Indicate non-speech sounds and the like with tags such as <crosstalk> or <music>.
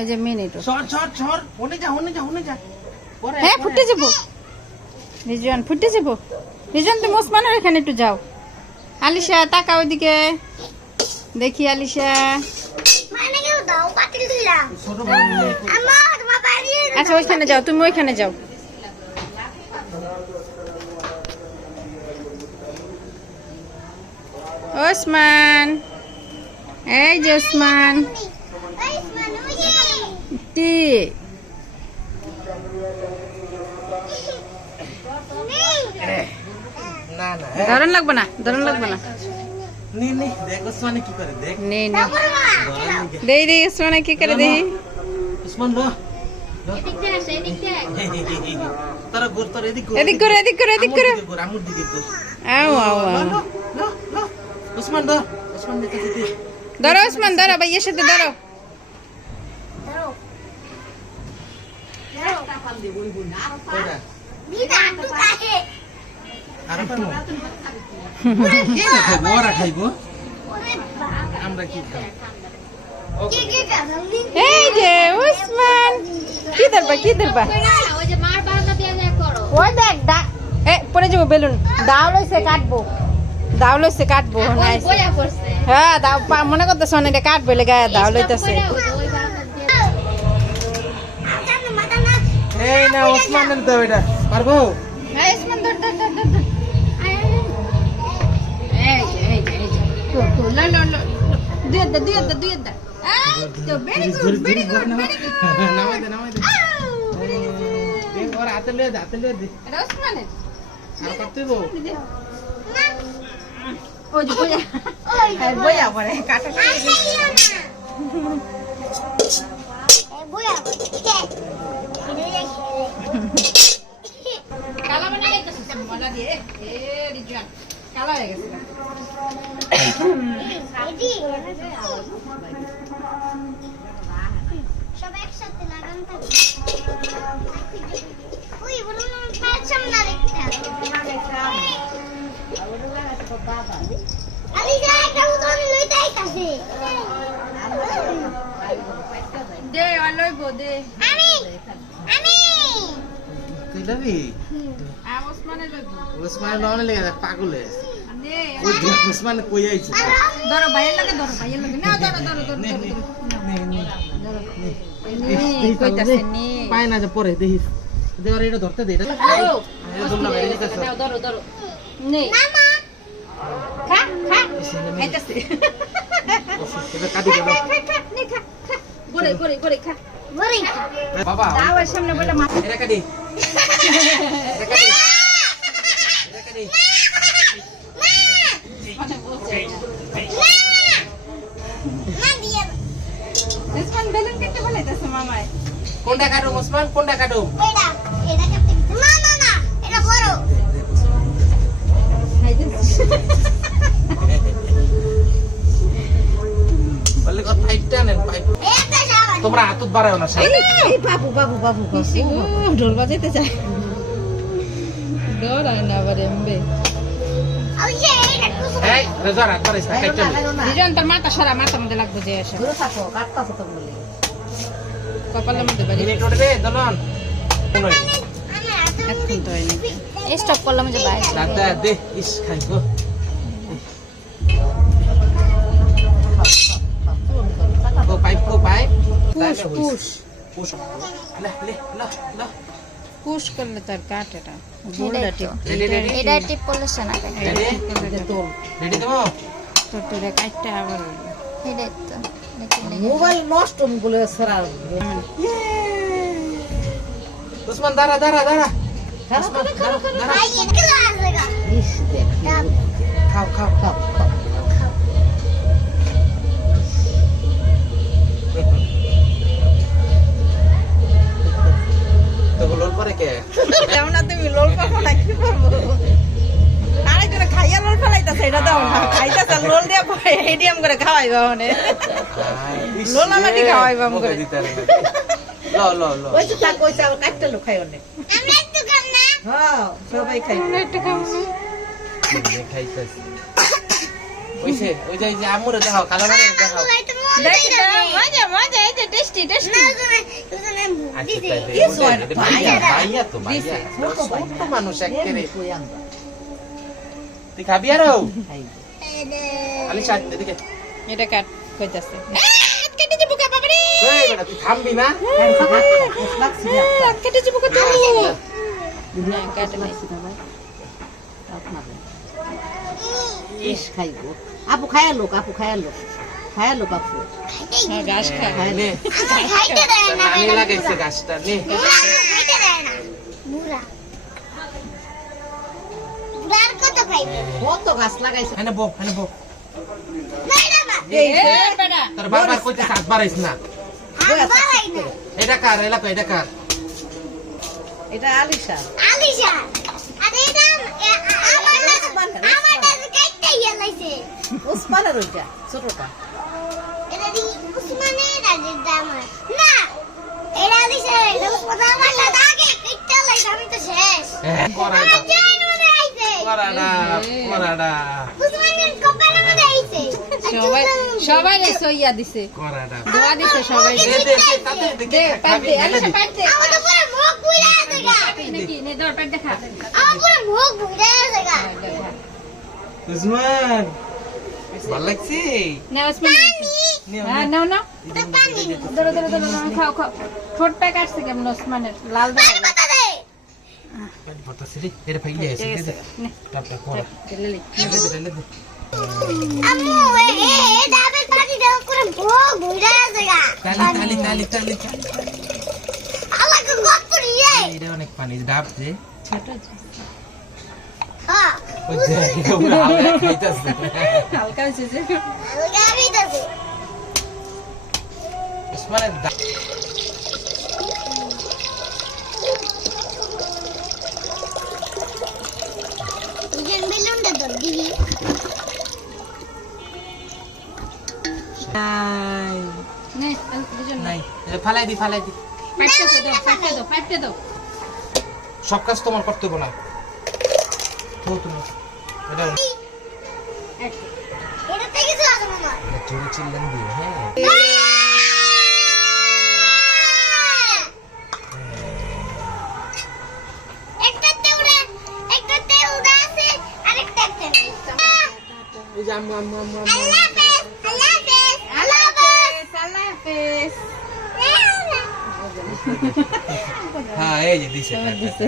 এই যে মিনিট সর সর সর। ওনে যা ওনে যা ওনে যা। হ্যাঁ ফুটে যাব। রিজওয়ান ফুটে যাব। রিজওয়ান তুমি ওসমানের এখানে একটু যাও। আলিশা তাকা ওইদিকে। দেখি আলিশা। মিলে। আচ্ছা ওইখানে যাও তুমি ওইখানে যাও। ওসমান এই যে ওসমান। কি না না ধরন লাগবে না ধরন লাগবে না নি নি দেখ ওসমানে কি করে দেখ নেই নেই ধরার নিগে। দেই দেই ওসমানে কি করে দেই উসমান লো তোরা ঘুর তোর এদিক ঘুর, এদিক করে এদিক করে এদিক আমুর করে দিকে ঘুর, আমুর দিকে ঘুর। আও আও লো, আও লো, লো, লো। উসমান ধর উসমান দেখে দিদি ধরো ওসমান ধরো ভাইয়ের সাথে ধরো ওটা আর পারব কে খাইবো ওরা খাইবো আমরা কি খাব এই যে ওসমান কি ধরবা কি ধরবা ওই দেখ দা এ পরে যাব বেলুন দাও লইছে কাটবো দাও লইছে কাটবো নাই হ্যাঁ দাও পা- মনে করতেছ অনেকটা কাটবো লেগে দাও লইতেছে এই না ওসমানের দাও এটা পারব? ওসমান ধর ধর ধর ধর। এই এই এই তো, তো, লো, লো, লো, লো। দুই হাত দুই হাত দুই হাত এই তো, very good, very good, very good. নামাই দে নামাই দে। দে ওর হাতে লয়ে দে হাতে লয়ে দে। এটা ওসমানের। আর করতে বো ওই যে, বইয়া। <laughs> এই, বইয়া। পরে, কাটা কাটা। কালা বানাই যাইতেছিস, মজা দিয়ে। এ, রিজওয়ান, কালা হয়ে গেছে সব একসাথে লাগান থাকে ওই বলো না পাচ্ছাম না দেখতে আলি যা একটা উদাহরণ লইতে আইতাছে দে, আর লইবো, দে। আমি আমি তুই লবি লইবো। লেগে পাগল হয়ে গেছে। দে, ওসমান কই আইছে ধরো, ভাইয়ের লগে ধরো, ভাইয়ের লগে। না, ধরো, ধরো, ধরো, নে নে নে নে ধরো। নে নে, কইতাছে, নে। পায় না যে পরে দেখিস দে ওর এটা ধরতে দে এটা ধরো। এটা দুমলা বেরিয়ে গেছে নাও, ধরো, ধরো। নে। মামা খা, খা। খাইতাছে। এটা কাটি দাও। <laughs> গড়ে, গড়ে, গড়ে, খা। বাবা দাও, সামনে বলে কোনটা কাটো। ওসমান কোনটা কাটো এটা এটা না না না এটা বড় <laughs> তোমরা হাতত বাড়াও না এই বাবু বাবু বাবু ঢোল বাজাইতে চায় ডর হয় না আবার এমবে। তোর মাথা সরা মাথা মধ্যে লাগবে যে এসে। কপালের মধ্যে বাড়ি মিনিট উঠবে দলন। আমার হাতে এখন তো স্টপ করলাম যে বাইরে। দাদা দে ইস খাইবো। পুশ। পুশ। লে লে লা লা। পুশ করলে তার কাট এটা। গোলটা টিপ এটা টিপ করলে শোনা রেডি? রেডি দেবো। তোর তোরে কাটটা আবার এটা তো। মোবাইল নষ্ট বলে সারা। উসমান দাঁড়া দাঁড়া দাঁড়া। দাঁড়া, খাও খাও খাও। দিয়ে এডিএম করে খাওয়াইবা মানে। লোলা মাটি খাওয়াইবা আম করে। ল ল ল ওই তো তা কইছে আবার কাটতে লোক খাই অনেক আমরা একটু খাম না? হ্যাঁ সবাই খাই। একটু না খাইতেছি। ওই যে যে আমুরে দেখাও মন মজা মজা এই যে ভাইয়া। ভাইয়া তো, ভাইয়া। ছোট মানুষ একেবারে। তুই খাবি আরও? খাই খালি ষাট, এদিকে। এটা কাট কইতাছে। কেটে যাব কে বাবারে? এই বেটা, তুই থামবি না? লাগছে না কেটে যাব কত না কাটে নাই। ইস খাইবো। আপু খায়া লোক আপু খায়া লোক। খায়া লোক আপু। হ্যাঁ ঘাস খা। নে, খাইতে দেয় না নানি লাগাইছে গাছটা, নে। বুড়া খাইতে দেয় না। বুড়া কত গাছ লাগাইছে? এনে বো, এনে বো। তোর বারবার কইতেছে হাত বাড়াইস না। বাড়াই না। এটা কার, এলা এটা কার? এটা আলিশা। আলিশা। আরে এটা আমার আমার কাছে কাইতে গেলাইছে। ওসমানের ওইটা ছোটটা। এটা দি উসমানের রাজের দাম না এটা আলিশা এটা উসমান আমার না আগে কাইতে লাইছে আমি তো শেষ। করা না, করা না, করা না, উসমানের কপালে মনে আইছে সবাই সবাই রে সইয়া দিছে। দোয়া দিছে সবাই। দে, পাইপ দে এনে পাইপ দে আমার তো পুরো মুখ বুইড়া আছে গা। নাকি? নে দর পাইপ দেখা। আমার পুরো মুখ বুইড়া আছে গা। উসমান, ভালো লাগছে? না ওসমান নে, হ্যাঁ নাও নাও। এটা পানি। ধরো ধরো ধরো ধরো, খাও খাও। ঠোঁটটা কাটছে কেমন ওসমানের লাল দাও বুইড়া আছে গা তালি, তালি, তালি, তালি, তালি। আল্লাহ কো কত রিয়ে এটা অনেক পানি ডাব দে ছোট যে। পুরো হালকা হয়েছে যে। আলগা হইতাছে উসমানের দা- নাই। ফালাই দি ফালাই দি। দাও পাইপটা দাও পাইপটা দাও। সব কাজ তোমার করতে হবে না। তো তুমি। এটা এটা থেকে তো আছে মামা জোরে চিল্লান দিও হ্যাঁ। একটাতে উড়ে একটাতে উড়ে আছে আরেকটা একটা নেই। এই যে আম্মু আম্মু আম্মু আম্মু। আল্লাহ হাফেজ আল্লাহ হাফেজ আল্লাহ হাফেজ আল্লাহ হাফেজ হ্যাঁ এই যে দিছে দিছে।